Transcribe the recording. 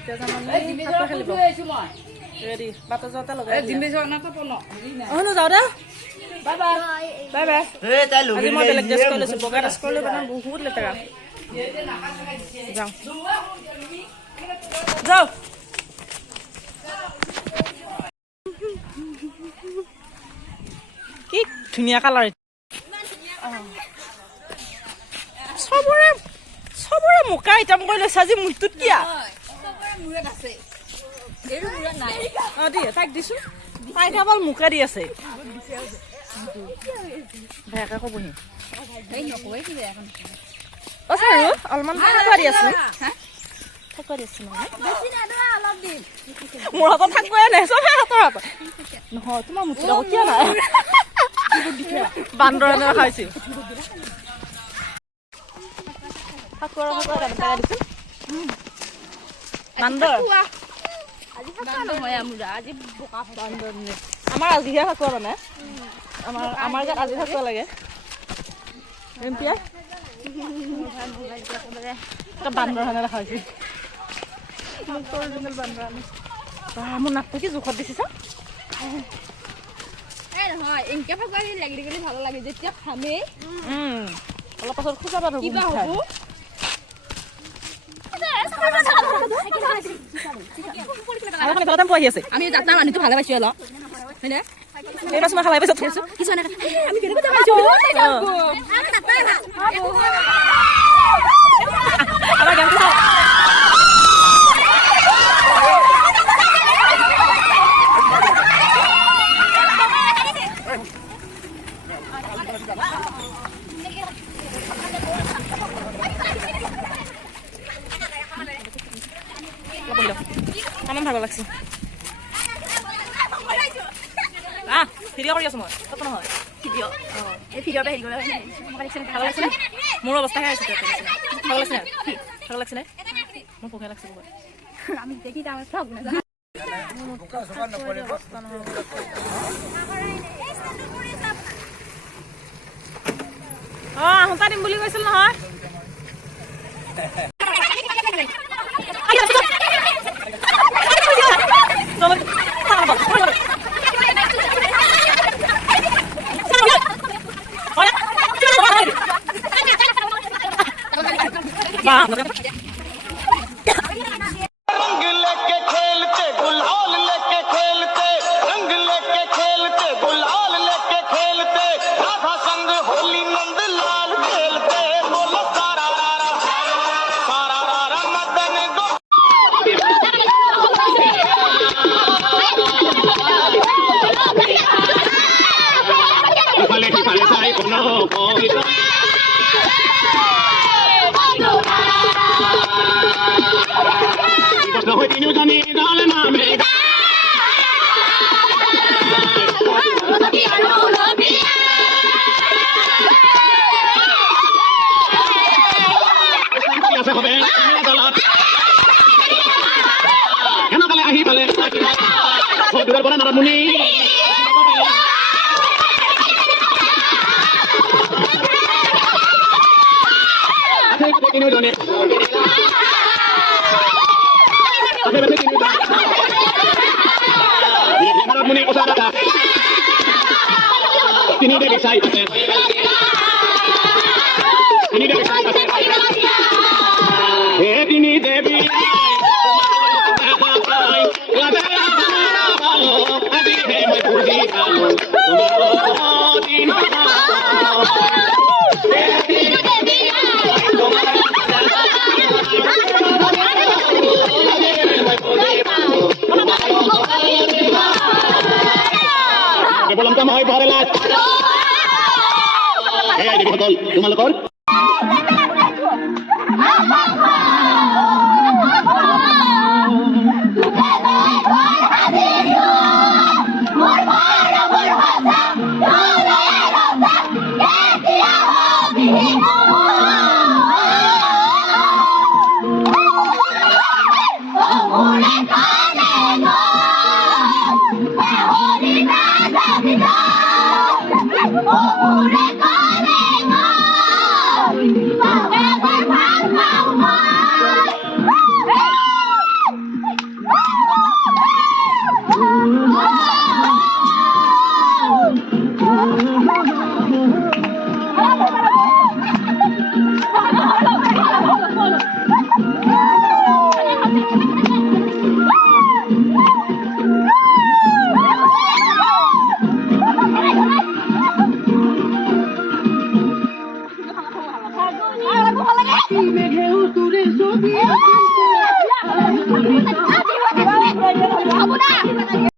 এতিয়া জানো সাঁতোৰ খেলিব ৰেডি বাটত যাওঁতে লগাই অহনো যাওঁ দে বাই বাই বাই বাই আজি মই বেলেগ ড্ৰেছ কৰি লৈছোঁ বগা ড্ৰেছ কৰি লৈ মানে বহুত লেতেৰা যাওঁ যাওঁ কি ধুনীয়া কালাৰ চবৰে মোকা আইটেম কৰি লৈছে আজি মূৰটোত কিয়া তাইক দিছো তাই কেৱল মোকে দি আছে ভায়েকে ক'বহি অলপমান ঠেকুৱা দি আছো মোৰ হাতত থাকোৱে নাই চবে হাতৰ হাতত নহয় তোমাৰ মুঠিত কিয় নাই বান্দৰ খাইছিল আমাৰ আজিহে ফাকুৱা মানে আমাৰ গাত আজি ফাকুৱা লাগে বান্দৰ হানে দেখা হৈছিল মোৰ নাকটো কি জোখত দিছে চা নহয় এনেকে ফাকুৱা লাগি গ'লে ভাল লাগে যেতিয়া খামে অলপ পাছত খোজাবা কিবা হ'ব আমি যাত্ৰা মানুহটো ভালে পাইছো অলপ হয়নে এই মাছ মই খালাই পাইছো কিছুমানে আমি কেনেকৈ যাবাইছো আমাৰ গানটো চাওঁ কিমান ভাগৰ লাগছে ভিডিঅ' কৰি আছো মই ক'ত নহয় ভিডিঅ' এই ভিডিঅ'টা হেৰি ভাল লাগিছে মোৰ অৱস্থাহে আছে ভাল লাগিছে ভাল লাগিছে নে মোৰ পোকে লাগছে আমি দেখি তাৰ আহোঁতা দিম বুলি কৈছিল নহয় रंग लेके खेलते गुलाल लेके खेलते रंग लेके खेलते गुलाल लेके खेलते राधा संग होली नंद लाल खेलते बोलो सारा रारा मदन गो তোমালোকৰ হ'ব না